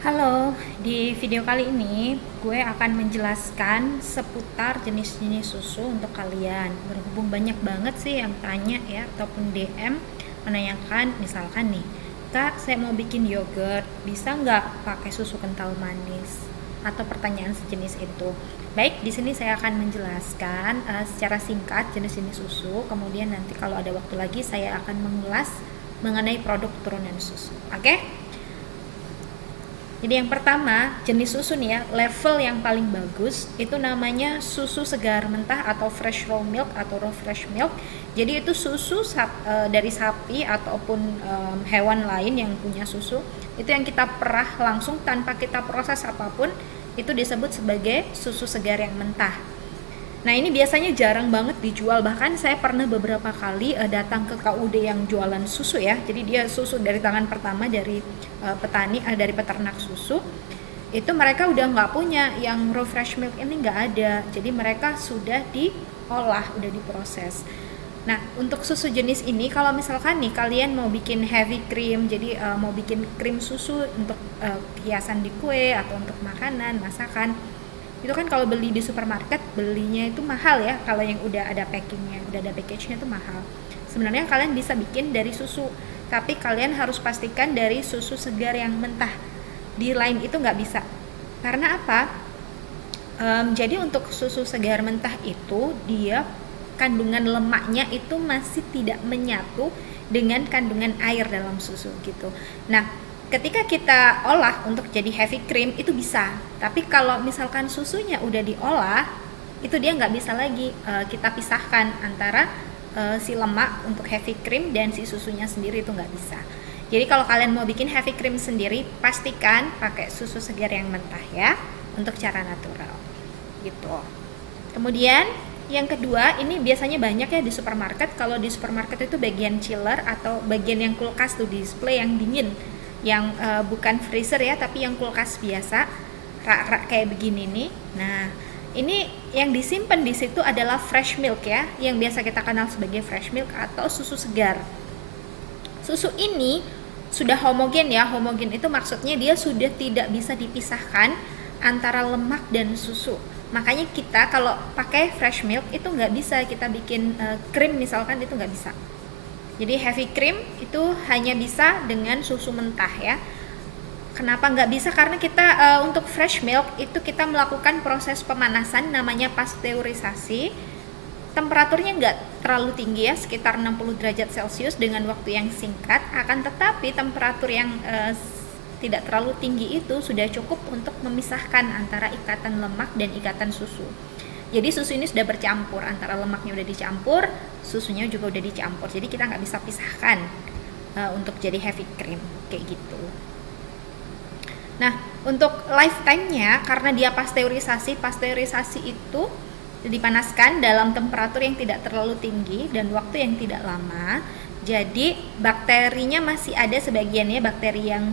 Halo, di video kali ini gue akan menjelaskan seputar jenis-jenis susu untuk kalian. Berhubung banyak banget sih yang tanya ya ataupun DM menanyakan misalkan nih, Kak, saya mau bikin yogurt, bisa nggak pakai susu kental manis? Atau pertanyaan sejenis itu. Baik, di sini saya akan menjelaskan secara singkat jenis-jenis susu. Kemudian nanti kalau ada waktu lagi saya akan mengulas mengenai produk turunan susu. Oke? Jadi yang pertama, jenis susu nih ya, level yang paling bagus itu namanya susu segar mentah atau fresh raw milk atau raw fresh milk. Jadi itu susu dari sapi ataupun hewan lain yang punya susu. Itu yang kita perah langsung tanpa kita proses apapun, itu disebut sebagai susu segar yang mentah. Nah, ini biasanya jarang banget dijual, bahkan saya pernah beberapa kali datang ke KUD yang jualan susu ya. Jadi dia susu dari tangan pertama dari petani, dari peternak susu. Itu mereka udah nggak punya yang raw fresh milk ini, nggak ada. Jadi mereka sudah diolah, udah diproses. Nah, untuk susu jenis ini kalau misalkan nih kalian mau bikin heavy cream, jadi mau bikin krim susu untuk hiasan di kue atau untuk makanan, masakan, itu kan kalau beli di supermarket belinya itu mahal ya. Kalau yang udah ada packingnya, udah ada package-nya itu mahal. Sebenarnya kalian bisa bikin dari susu, tapi kalian harus pastikan dari susu segar yang mentah. Di lain itu nggak bisa. Karena apa? Jadi untuk susu segar mentah itu dia kandungan lemaknya itu masih tidak menyatu dengan kandungan air dalam susu gitu. Nah, ketika kita olah untuk jadi heavy cream itu bisa, tapi kalau misalkan susunya udah diolah itu dia nggak bisa lagi kita pisahkan antara si lemak untuk heavy cream dan si susunya sendiri, itu nggak bisa. Jadi kalau kalian mau bikin heavy cream sendiri, pastikan pakai susu segar yang mentah ya, untuk cara natural gitu. Kemudian yang kedua, ini biasanya banyak ya di supermarket. Kalau di supermarket itu bagian chiller atau bagian yang kulkas tuh, display yang dingin, yang bukan freezer ya, tapi yang kulkas biasa, rak-rak kayak begini nih. Nah, ini yang disimpan di situ adalah fresh milk ya, yang biasa kita kenal sebagai fresh milk atau susu segar. Susu ini sudah homogen ya. Homogen itu maksudnya dia sudah tidak bisa dipisahkan antara lemak dan susu. Makanya kita kalau pakai fresh milk itu nggak bisa kita bikin krim misalkan, itu nggak bisa. Jadi heavy cream itu hanya bisa dengan susu mentah ya. Kenapa nggak bisa? Karena kita untuk fresh milk itu kita melakukan proses pemanasan namanya pasteurisasi. Temperaturnya nggak terlalu tinggi ya, sekitar 60 derajat Celcius dengan waktu yang singkat. Akan tetapi temperatur yang tidak terlalu tinggi itu sudah cukup untuk memisahkan antara ikatan lemak dan ikatan susu. Jadi susu ini sudah bercampur, antara lemaknya udah dicampur, susunya juga udah dicampur. Jadi kita nggak bisa pisahkan untuk jadi heavy cream kayak gitu. Nah, untuk lifetime-nya karena dia pasteurisasi itu dipanaskan dalam temperatur yang tidak terlalu tinggi dan waktu yang tidak lama. Jadi bakterinya masih ada sebagiannya, bakteri yang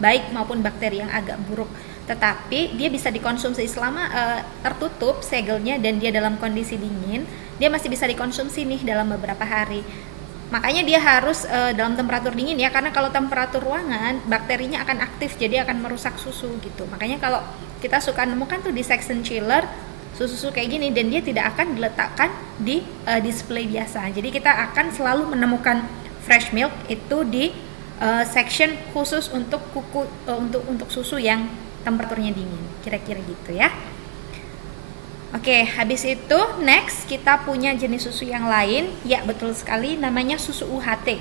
baik maupun bakteri yang agak buruk. Tetapi dia bisa dikonsumsi selama tertutup segelnya dan dia dalam kondisi dingin, dia masih bisa dikonsumsi nih dalam beberapa hari. Makanya dia harus dalam temperatur dingin ya, karena kalau temperatur ruangan bakterinya akan aktif, jadi akan merusak susu gitu. Makanya kalau kita suka nemukan tuh di section chiller susu kayak gini, dan dia tidak akan diletakkan di display biasa. Jadi kita akan selalu menemukan fresh milk itu di section khusus untuk untuk susu yang temperaturnya dingin, kira-kira gitu ya. Oke, habis itu next kita punya jenis susu yang lain. Ya, betul sekali, namanya susu UHT.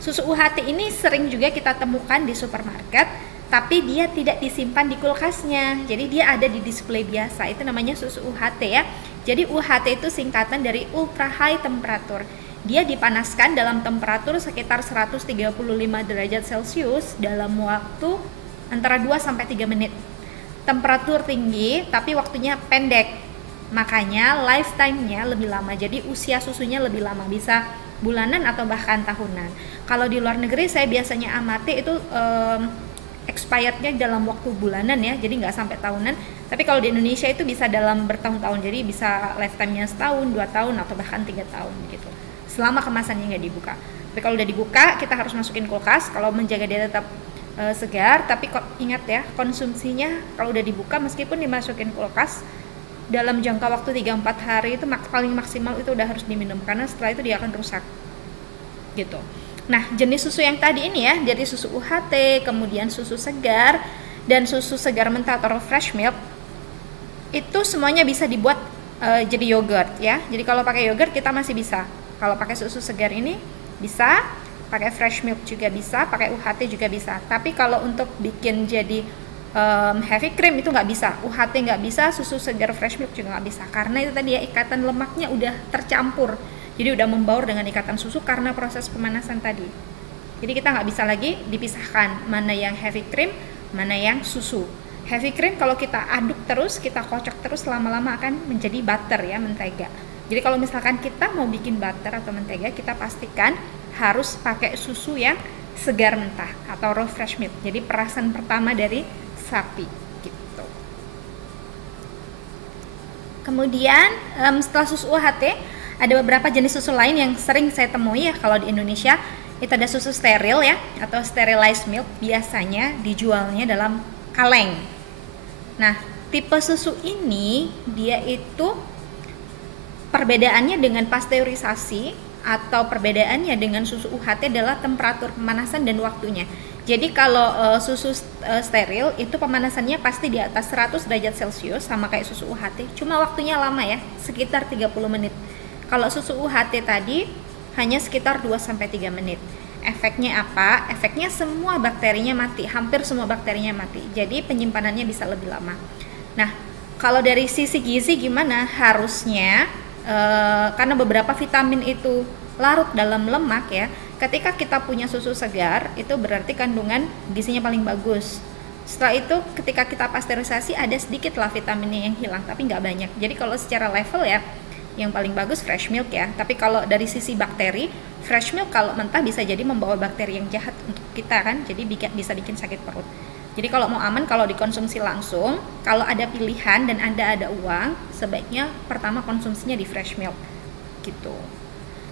Susu UHT ini sering juga kita temukan di supermarket, tapi dia tidak disimpan di kulkasnya. Jadi dia ada di display biasa. Itu namanya susu UHT ya. Jadi UHT itu singkatan dari ultra high temperature. Dia dipanaskan dalam temperatur sekitar 135 derajat Celcius dalam waktu antara 2 sampai 3 menit. Temperatur tinggi tapi waktunya pendek. Makanya lifetime-nya lebih lama. Jadi usia susunya lebih lama, bisa bulanan atau bahkan tahunan. Kalau di luar negeri saya biasanya amati itu expirednya dalam waktu bulanan ya, jadi nggak sampai tahunan. Tapi kalau di Indonesia itu bisa dalam bertahun-tahun, jadi bisa lifetime-nya setahun, 2 tahun, atau bahkan 3 tahun gitu, selama kemasannya nggak dibuka. Tapi kalau udah dibuka kita harus masukin kulkas kalau menjaga dia tetap segar. Tapi kok ingat ya, konsumsinya kalau udah dibuka meskipun dimasukin kulkas dalam jangka waktu 3-4 hari itu paling maksimal itu udah harus diminum, karena setelah itu dia akan rusak gitu. Nah, jenis susu yang tadi ini ya, dari susu UHT, kemudian susu segar, dan susu segar mentah atau fresh milk, itu semuanya bisa dibuat jadi yogurt ya. Jadi kalau pakai yogurt kita masih bisa. Kalau pakai susu segar ini bisa, pakai fresh milk juga bisa, pakai UHT juga bisa. Tapi kalau untuk bikin jadi heavy cream itu nggak bisa, UHT nggak bisa, susu segar fresh milk juga nggak bisa, karena itu tadi ya, ikatan lemaknya udah tercampur. Jadi udah membaur dengan ikatan susu karena proses pemanasan tadi. Jadi kita nggak bisa lagi dipisahkan mana yang heavy cream, mana yang susu. Heavy cream kalau kita aduk terus, kita kocok terus, lama-lama akan menjadi butter ya, mentega. Jadi kalau misalkan kita mau bikin butter atau mentega, kita pastikan harus pakai susu yang segar mentah atau raw fresh milk. Jadi perasan pertama dari sapi gitu. Kemudian setelah susu UHT, ada beberapa jenis susu lain yang sering saya temui ya kalau di Indonesia. Itu ada susu steril ya, atau sterilized milk, biasanya dijualnya dalam kaleng. Nah, tipe susu ini dia itu perbedaannya dengan pasteurisasi atau perbedaannya dengan susu UHT adalah temperatur pemanasan dan waktunya. Jadi kalau susu steril itu pemanasannya pasti di atas 100 derajat Celcius sama kayak susu UHT, cuma waktunya lama ya, sekitar 30 menit. Kalau susu UHT tadi hanya sekitar 2-3 menit. Efeknya apa? Efeknya semua bakterinya mati, hampir semua bakterinya mati. Jadi penyimpanannya bisa lebih lama. Nah, kalau dari sisi gizi gimana? Harusnya karena beberapa vitamin itu larut dalam lemak ya. Ketika kita punya susu segar, itu berarti kandungan gizinya paling bagus. Setelah itu ketika kita pasteurisasi ada sedikit lah vitaminnya yang hilang, tapi nggak banyak. Jadi kalau secara level ya, yang paling bagus fresh milk ya. Tapi kalau dari sisi bakteri, fresh milk kalau mentah bisa jadi membawa bakteri yang jahat untuk kita kan, jadi bisa bikin sakit perut. Jadi kalau mau aman, kalau dikonsumsi langsung, kalau ada pilihan dan Anda ada uang, sebaiknya pertama konsumsinya di fresh milk gitu.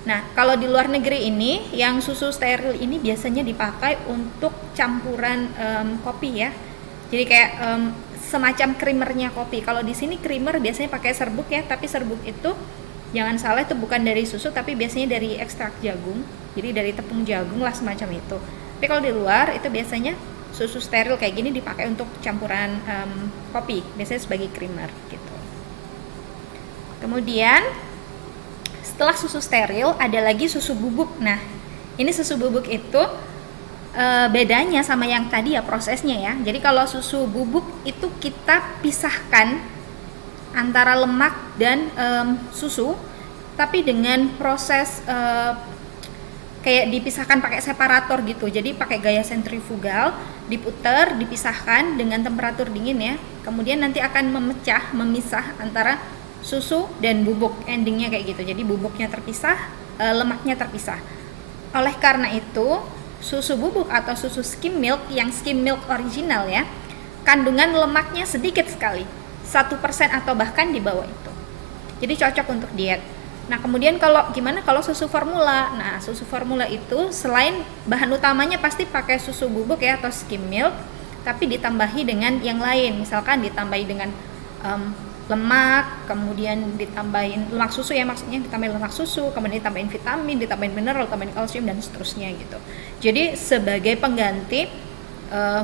Nah, kalau di luar negeri ini, yang susu steril ini biasanya dipakai untuk campuran kopi ya. Jadi kayak semacam creamernya kopi. Kalau di sini creamer biasanya pakai serbuk ya, tapi serbuk itu jangan salah, itu bukan dari susu tapi biasanya dari ekstrak jagung. Jadi dari tepung jagung lah semacam itu. Tapi kalau di luar itu biasanya susu steril kayak gini dipakai untuk campuran kopi, biasanya sebagai creamer gitu. Kemudian setelah susu steril ada lagi susu bubuk. Nah, ini susu bubuk itu bedanya sama yang tadi ya prosesnya ya. Jadi kalau susu bubuk itu kita pisahkan antara lemak dan susu, tapi dengan proses kayak dipisahkan pakai separator gitu. Jadi pakai gaya sentrifugal, diputer, dipisahkan dengan temperatur dingin ya. Kemudian nanti akan memisah antara susu dan bubuk. Endingnya kayak gitu. Jadi bubuknya terpisah, lemaknya terpisah. Oleh karena itu susu bubuk atau susu skim milk, yang skim milk original ya, kandungan lemaknya sedikit sekali, 1% atau bahkan di bawah itu. Jadi cocok untuk diet. Nah, kemudian gimana kalau susu formula? Nah, susu formula itu selain bahan utamanya pasti pakai susu bubuk ya atau skim milk, tapi ditambahi dengan yang lain. Misalkan ditambahi dengan lemak, kemudian ditambahin lemak susu ya, maksudnya ditambahin lemak susu, kemudian ditambahin vitamin, ditambahin mineral, ditambahin kalsium dan seterusnya gitu. Jadi sebagai pengganti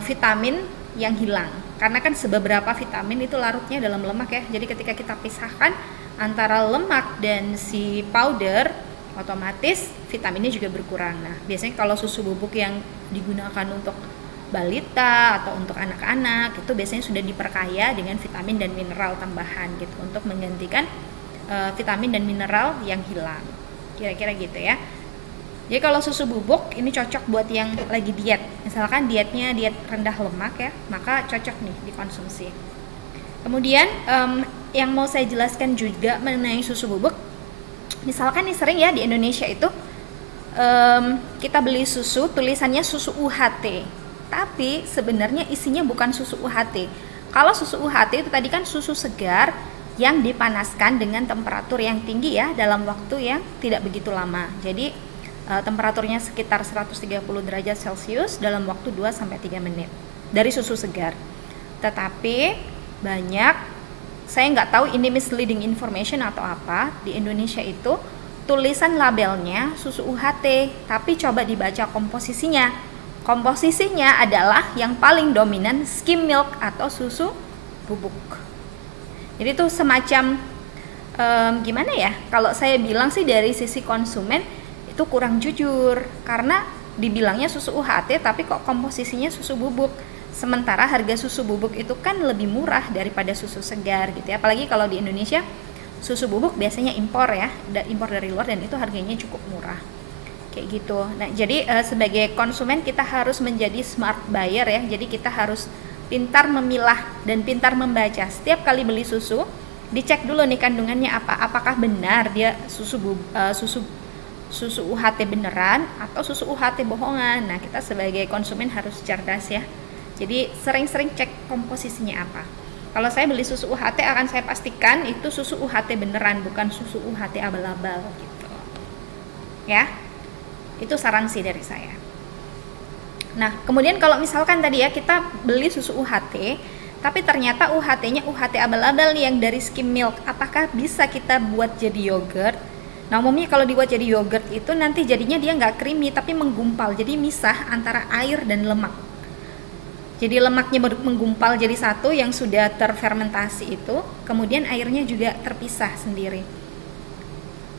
vitamin yang hilang, karena kan beberapa vitamin itu larutnya dalam lemak ya. Jadi ketika kita pisahkan antara lemak dan si powder, otomatis vitaminnya juga berkurang. Nah, biasanya kalau susu bubuk yang digunakan untuk balita atau untuk anak-anak itu biasanya sudah diperkaya dengan vitamin dan mineral tambahan gitu untuk menggantikan vitamin dan mineral yang hilang, kira-kira gitu ya. Jadi kalau susu bubuk ini cocok buat yang lagi diet, misalkan dietnya diet rendah lemak ya, maka cocok nih dikonsumsi. Kemudian yang mau saya jelaskan juga mengenai susu bubuk, misalkan nih sering ya di Indonesia itu kita beli susu tulisannya susu UHT, tapi sebenarnya isinya bukan susu UHT. Kalau susu UHT itu tadi kan susu segar yang dipanaskan dengan temperatur yang tinggi ya dalam waktu yang tidak begitu lama. Jadi temperaturnya sekitar 130 derajat Celcius dalam waktu 2-3 menit dari susu segar. Tetapi banyak, saya nggak tahu ini misleading information atau apa, di Indonesia itu tulisan labelnya susu UHT, tapi coba dibaca komposisinya. Komposisinya adalah yang paling dominan skim milk atau susu bubuk. Jadi itu semacam gimana ya, kalau saya bilang sih dari sisi konsumen itu kurang jujur, karena dibilangnya susu UHT tapi kok komposisinya susu bubuk, sementara harga susu bubuk itu kan lebih murah daripada susu segar gitu ya. Apalagi kalau di Indonesia susu bubuk biasanya impor ya, impor dari luar, dan itu harganya cukup murah kayak gitu. Nah jadi sebagai konsumen kita harus menjadi smart buyer ya, jadi kita harus pintar memilah dan pintar membaca. Setiap kali beli susu dicek dulu nih kandungannya apa, apakah benar dia susu UHT beneran atau susu UHT bohongan. Nah kita sebagai konsumen harus cerdas ya, jadi sering-sering cek komposisinya apa. Kalau saya beli susu UHT akan saya pastikan itu susu UHT beneran, bukan susu UHT abal-abal gitu ya. Itu saran sih dari saya. Nah kemudian kalau misalkan tadi ya kita beli susu UHT tapi ternyata UHT-nya UHT abal-abal nih yang dari skim milk, apakah bisa kita buat jadi yogurt? Nah umumnya kalau dibuat jadi yogurt itu nanti jadinya dia nggak creamy tapi menggumpal, jadi misah antara air dan lemak. Jadi lemaknya menggumpal jadi satu yang sudah terfermentasi itu, kemudian airnya juga terpisah sendiri.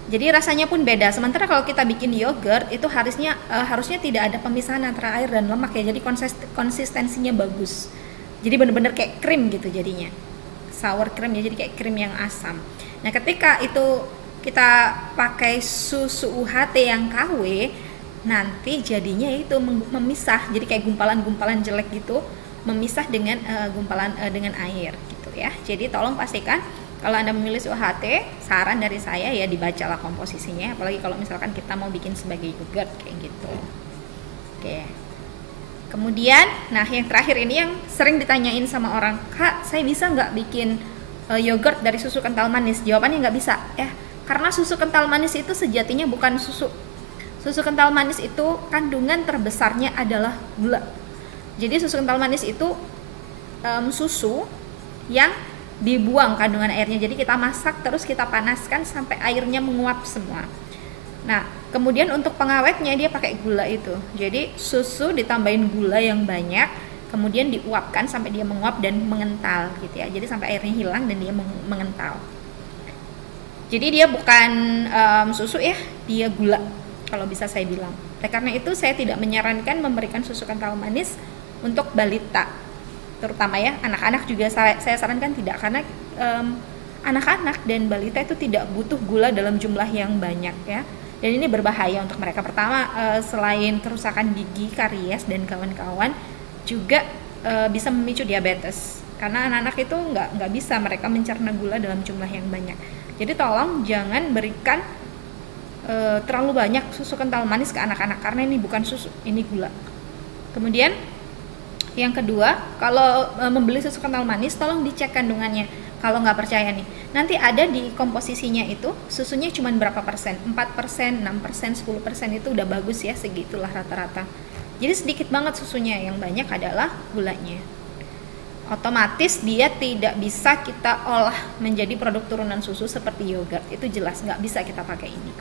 Jadi rasanya pun beda. Sementara kalau kita bikin yogurt itu harusnya tidak ada pemisahan antara air dan lemak ya, jadi konsistensinya bagus. Jadi benar-benar kayak krim gitu jadinya, sour cream ya, jadi kayak krim yang asam. Nah ketika itu kita pakai susu UHT yang KW, nanti jadinya itu memisah, jadi kayak gumpalan-gumpalan jelek gitu, memisah dengan gumpalan dengan air gitu ya. Jadi tolong pastikan kalau Anda memilih UHT, saran dari saya ya dibacalah komposisinya, apalagi kalau misalkan kita mau bikin sebagai yogurt kayak gitu. Oke. Kemudian, nah yang terakhir ini yang sering ditanyain sama orang, Kak, saya bisa nggak bikin yogurt dari susu kental manis? Jawabannya nggak bisa ya, karena susu kental manis itu sejatinya bukan susu. Susu kental manis itu kandungan terbesarnya adalah gula. Jadi susu kental manis itu susu yang dibuang kandungan airnya. Jadi kita masak terus kita panaskan sampai airnya menguap semua. Nah kemudian untuk pengawetnya dia pakai gula itu. Jadi susu ditambahin gula yang banyak, kemudian diuapkan sampai dia menguap dan mengental gitu ya. Jadi sampai airnya hilang dan dia mengental. Jadi dia bukan susu ya, dia gula kalau bisa saya bilang. Karena itu saya tidak menyarankan memberikan susu kental manis untuk balita, terutama ya anak-anak juga saya sarankan tidak, karena anak-anak dan balita itu tidak butuh gula dalam jumlah yang banyak ya. Dan ini berbahaya untuk mereka. Pertama, selain kerusakan gigi, karies dan kawan-kawan, juga bisa memicu diabetes. Karena anak-anak itu nggak bisa mereka mencerna gula dalam jumlah yang banyak. Jadi tolong jangan berikan terlalu banyak susu kental manis ke anak-anak, karena ini bukan susu, ini gula. Kemudian yang kedua, kalau membeli susu kental manis, tolong dicek kandungannya. Kalau nggak percaya nih, nanti ada di komposisinya itu susunya cuma berapa persen, 4%, 6%, 10% itu udah bagus ya, segitulah rata-rata. Jadi sedikit banget susunya, yang banyak adalah gulanya. Otomatis dia tidak bisa kita olah menjadi produk turunan susu seperti yogurt, itu jelas nggak bisa kita pakai ini.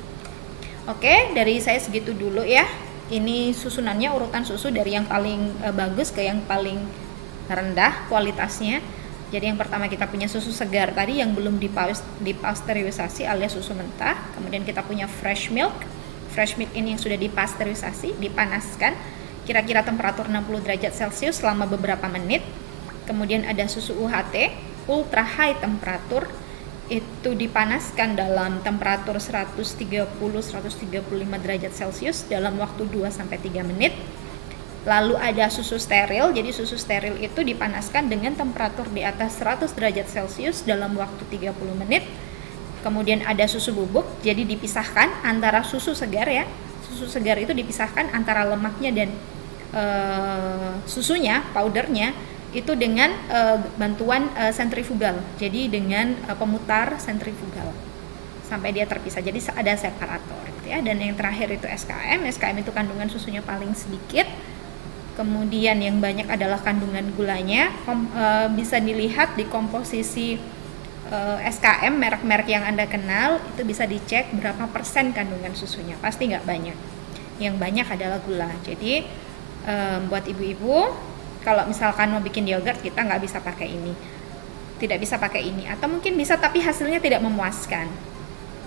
Oke, dari saya segitu dulu ya. Ini susunannya, urutan susu dari yang paling bagus ke yang paling rendah kualitasnya. Jadi yang pertama kita punya susu segar tadi yang belum dipasteurisasi alias susu mentah. Kemudian kita punya fresh milk. Fresh milk ini yang sudah dipasteurisasi, dipanaskan kira-kira temperatur 60 derajat Celcius selama beberapa menit. Kemudian ada susu UHT, ultra high temperatur, itu dipanaskan dalam temperatur 130-135 derajat Celcius dalam waktu 2-3 menit. Lalu ada susu steril, jadi susu steril itu dipanaskan dengan temperatur di atas 100 derajat Celcius dalam waktu 30 menit. Kemudian ada susu bubuk, jadi dipisahkan antara susu segar ya. Susu segar itu dipisahkan antara lemaknya dan susunya, powdernya, itu dengan bantuan sentrifugal, jadi dengan pemutar sentrifugal. sampai dia terpisah, jadi ada separator gitu ya. Dan yang terakhir itu SKM itu kandungan susunya paling sedikit, kemudian yang banyak adalah kandungan gulanya. Bisa dilihat di komposisi SKM, merek-merek yang Anda kenal itu bisa dicek berapa persen kandungan susunya, pasti nggak banyak, yang banyak adalah gula. Jadi buat ibu-ibu, kalau misalkan mau bikin yogurt, kita nggak bisa pakai ini, tidak bisa pakai ini, atau mungkin bisa tapi hasilnya tidak memuaskan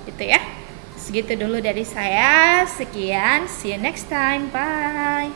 gitu ya. Segitu dulu dari saya, sekian, see you next time, bye.